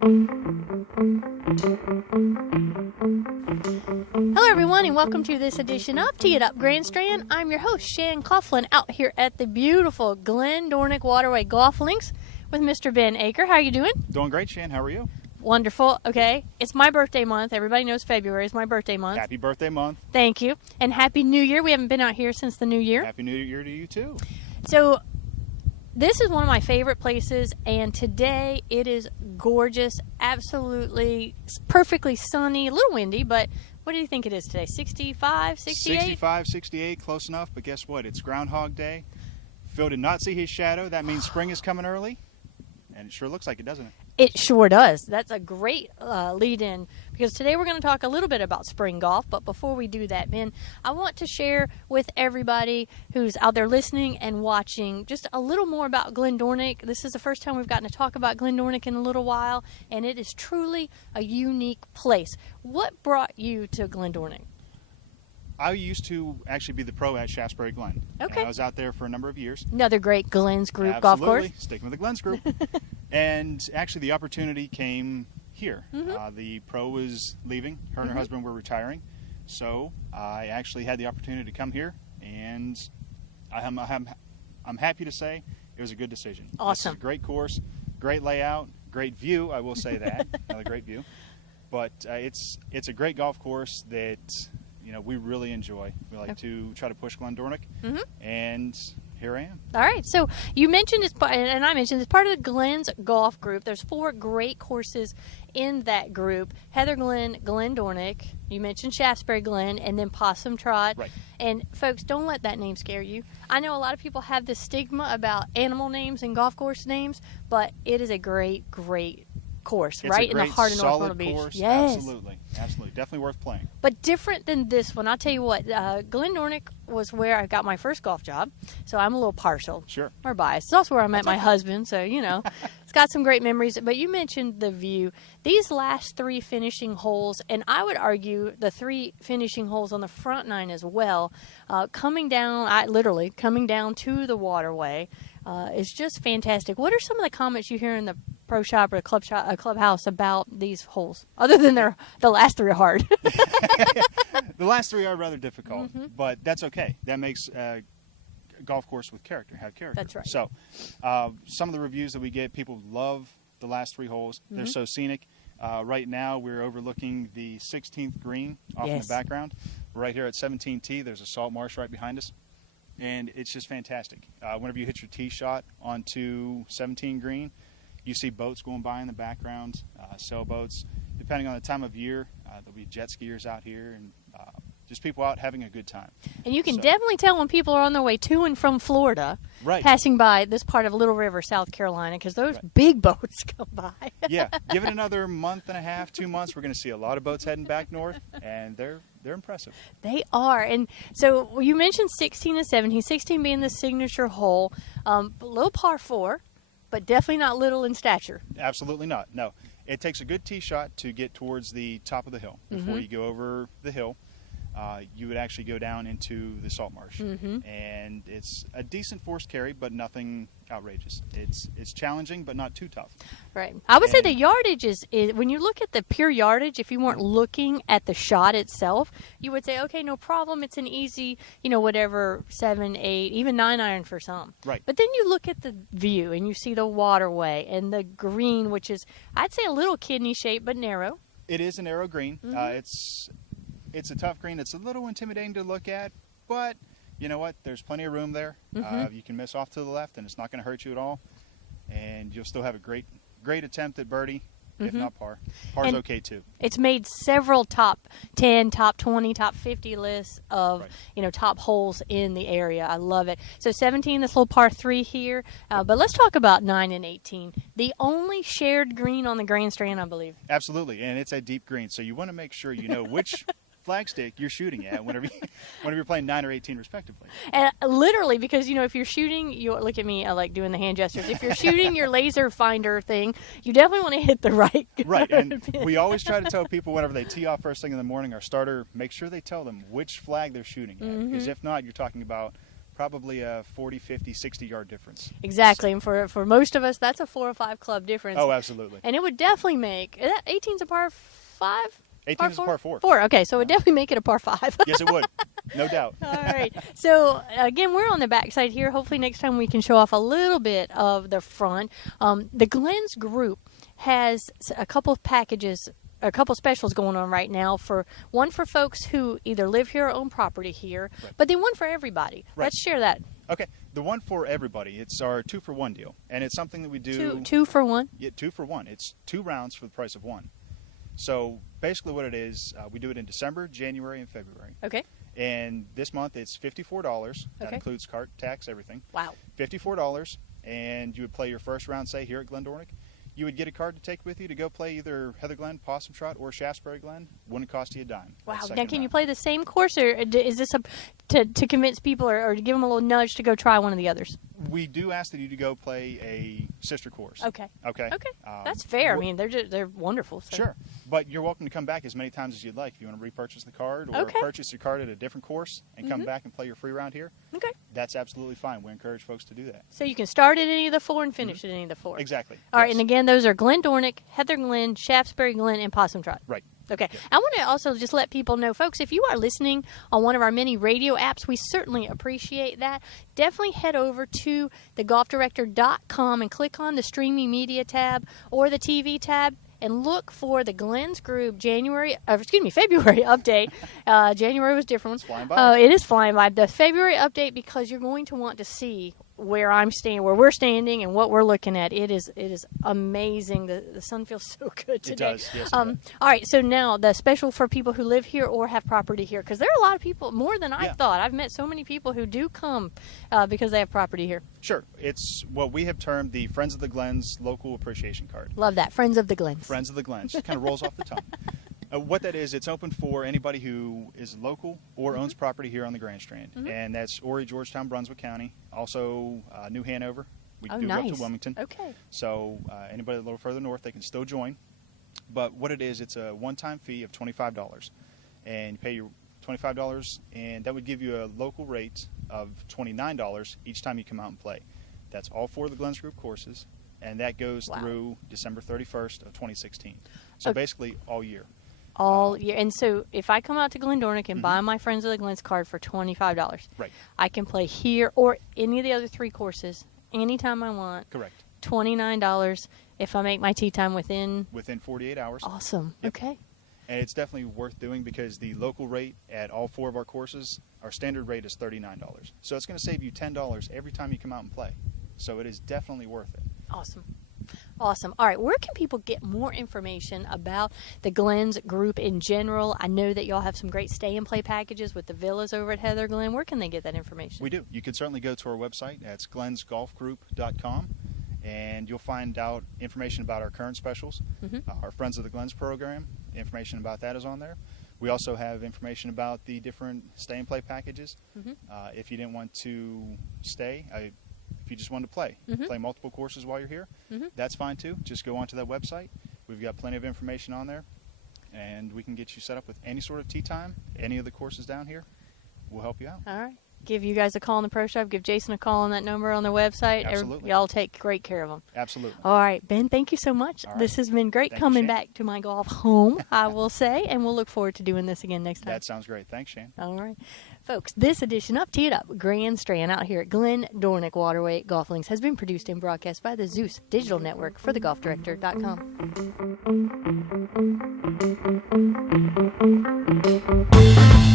Hello, everyone, and welcome to this edition of Tee It Up Grand Strand. I'm your host, Shan Coughlin, out here at the beautiful Glen Dornoch Waterway Golf Links with Mr. Ben Aker. How are you doing? Doing great, Shan. How are you? Wonderful. Okay. It's my birthday month. Everybody knows February is my birthday month. Happy birthday month. Thank you. And Happy New Year. We haven't been out here since the New Year. Happy New Year to you, too. So, this is one of my favorite places, and today it is gorgeous, absolutely perfectly sunny, a little windy, but what do you think it is today? 65, 68? 65, 68, close enough, but guess what? It's Groundhog Day. Phil did not see his shadow. That means spring is coming early, and it sure looks like it, doesn't it? It sure does. That's a great lead-in, because today we're going to talk a little bit about spring golf. But before we do that, Ben, I want to share with everybody who's out there listening and watching just a little more about Glen Dornoch. This is the first time we've gotten to talk about Glen Dornoch in a little while, and it is truly a unique place. What brought you to Glen Dornoch? I used to actually be the pro at Shaftesbury Glen. Okay. And I was out there for a number of years. Another great Glens group golf course. Absolutely. Sticking with the Glens group. And actually the opportunity came here. Mm-hmm. The pro was leaving. Her and her husband were retiring. So I actually had the opportunity to come here, and I'm happy to say it was a good decision. Awesome. This is a great course, great layout, great view, I will say that. Another great view. But it's a great golf course that we really enjoy. We like to try to push Glen Dornoch, and here I am. All right. So you mentioned it's and I mentioned it's part of the Glens golf group. There's 4 great courses in that group: Heather Glen, Glen Dornoch. You mentioned Shaftesbury Glen, and then Possum Trot. Right. And folks, don't let that name scare you. I know a lot of people have this stigma about animal names and golf course names, but it is a great course, It's right in the heart of North Myrtle Beach. Course. Yes, Absolutely, definitely worth playing. But different than this one. I'll tell you what, Glen Dornoch was where I got my first golf job, so I'm a little partial. Sure. Or biased. It's also where I met my husband, so, it's got some great memories. But you mentioned the view. These last 3 finishing holes, and I would argue the 3 finishing holes on the front 9 as well, coming down to the waterway, is just fantastic. What are some of the comments you hear in the pro shop or clubhouse about these holes, other than the last 3 are hard? The last 3 are rather difficult, but that's okay. That makes a golf course with character have character. That's right. So some of the reviews that we get, people love the last 3 holes. They're so scenic. Right now we're overlooking the 16th green off in the background. Right here at 17T, there's a salt marsh right behind us, and it's just fantastic. Whenever you hit your tee shot onto 17 green, you see boats going by in the background, sailboats. Depending on the time of year, there'll be jet skiers out here, and just people out having a good time. And you can definitely tell when people are on their way to and from Florida, passing by this part of Little River, South Carolina, because those big boats come by. Yeah, give it another month and a half, 2 months, we're going to see a lot of boats heading back north, and they're impressive. They are. And so you mentioned 16 and 17, 16 being the signature hole, little par 4, but definitely not little in stature. Absolutely not. No. It takes a good tee shot to get towards the top of the hill. Before you go over the hill, you would actually go down into the salt marsh. And it's a decent forced carry, but nothing outrageous. It's challenging, but not too tough. Right. I would say the yardage is, when you look at the pure yardage, if you weren't looking at the shot itself, you would say, okay, no problem. It's an easy, whatever, 7, 8, even 9 iron for some. Right. But then you look at the view and you see the waterway and the green, which is, I'd say, a little kidney shaped, but narrow. It is a narrow green. It's a tough green. It's a little intimidating to look at, but you know what? There's plenty of room there. You can miss off to the left, and it's not going to hurt you at all. And you'll still have a great attempt at birdie, if not par. Par's okay, too. It's made several top 10, top 20, top 50 lists of, top holes in the area. I love it. So 17, this little par 3 here. But let's talk about 9 and 18. The only shared green on the Grand Strand, I believe. Absolutely, and it's a deep green. So you want to make sure you know which flagstick you're shooting at whenever you're playing 9 or 18 respectively. And literally, because if you're shooting, you look at me, I like doing the hand gestures. If you're shooting your laser finder thing, you definitely want to hit the right. Right, and we always try to tell people whenever they tee off first thing in the morning, our starter, make sure they tell them which flag they're shooting at, because if not, you're talking about probably a 40, 50, 60-yard difference. Exactly, and for most of us, that's a 4 or 5 club difference. Oh, absolutely. And it would definitely make 18's a par 5. 18 is a par 4. 4. Okay, so it would definitely make it a par 5. Yes, it would. No doubt. All right. So, again, we're on the backside here. Hopefully next time we can show off a little bit of the front. The Glens group has a couple of packages, a couple specials going on right now. One for folks who either live here or own property here, right. but then one for everybody. Right. Let's share that. Okay. The one for everybody, it's our 2-for-1 deal. And it's something that we do. Two for one? Yeah, 2 for 1. It's 2 rounds for the price of 1. So basically what it is, we do it in December, January, and February. Okay. And this month it's $54. That Okay. includes cart, tax, everything. Wow. $54, and you would play your first round, say, here at Glen Dornoch. You would get a card to take with you to go play either Heather Glen, Possum Trot, or Shaftesbury Glen. Wouldn't cost you a dime. Wow. That Now, second can you round. play the same course, or is this to convince people or to give them a little nudge to go try one of the others? We do ask that you to go play a sister course. Okay. Okay. Okay. That's fair. I we're- mean, they're wonderful. So. Sure. But you're welcome to come back as many times as you'd like. If you want to repurchase the card or Okay. purchase your card at a different course and come back and play your free round here, Okay. that's absolutely fine. We encourage folks to do that. So you can start at any of the 4 and finish at any of the 4. Exactly. All right, Yes. and again, those are Glen Dornoch, Heather Glen, Shaftesbury Glen, and Possum Trot. Right. Okay. I want to also just let people know, folks, if you are listening on one of our many radio apps, we certainly appreciate that. Definitely head over to thegolfdirector.com and click on the streaming media tab or the TV tab and look for the Glens Group February update. January was different. It's flying by. It is flying by. The February update, because you're going to want to see where where we're standing, and what we're looking at. It is amazing. The sun feels so good today. It does. Yes, it does. All right, so now the special for people who live here or have property here, because there are a lot of people, more than I thought. I've met so many people who do come because they have property here. Sure. It's what we have termed the Friends of the Glens Local Appreciation Card. Love that. Friends of the Glens. Friends of the Glens. Just kind of rolls off the tongue. What that is, it's open for anybody who is local or owns property here on the Grand Strand. And that's Horry, Georgetown, Brunswick County. Also New Hanover. We do go up to Wilmington. Okay. So anybody a little further north, they can still join. But what it is, it's a one-time fee of $25. And you pay your $25, and that would give you a local rate of $29 each time you come out and play. That's all 4 of the Glens Group courses, and that goes through December 31st of 2016. So basically all year. All year. And so if I come out to Glen Dornoch and buy my Friends of the Glens card for $25, Right. I can play here or any of the other 3 courses anytime I want. Correct. $29 if I make my tee time within 48 hours. Awesome. Yep. Okay. And it's definitely worth doing because the local rate at all 4 of our courses, our standard rate is $39. So it's going to save you $10 every time you come out and play. So it is definitely worth it. Awesome. Awesome. All right, where can people get more information about the Glens Group in general? I know that y'all have some great stay-and-play packages with the villas over at Heather Glen. Where can they get that information? We do. You can certainly go to our website. That's glensgolfgroup.com, and you'll find out information about our current specials, our Friends of the Glens program. Information about that is on there. We also have information about the different stay-and-play packages. If you didn't want to stay, if you just wanted to play multiple courses while you're here, that's fine too. Just go onto that website. We've got plenty of information on there, and we can get you set up with any sort of tee time, any of the courses down here. We'll help you out. All right. Give you guys a call in the pro shop. Give Jason a call on that number on the website. Absolutely. Y'all take great care of them. Absolutely. All right, Ben, thank you so much. Right. This has been great Thank you, coming Shane. back to my golf home, I will say, and we'll look forward to doing this again next time. That sounds great. Thanks, Shane. All right. Folks, this edition of Tee It Up Grand Strand out here at Glen Dornoch Waterway Golf Links has been produced and broadcast by the Zeus Digital Network for thegolfdirector.com.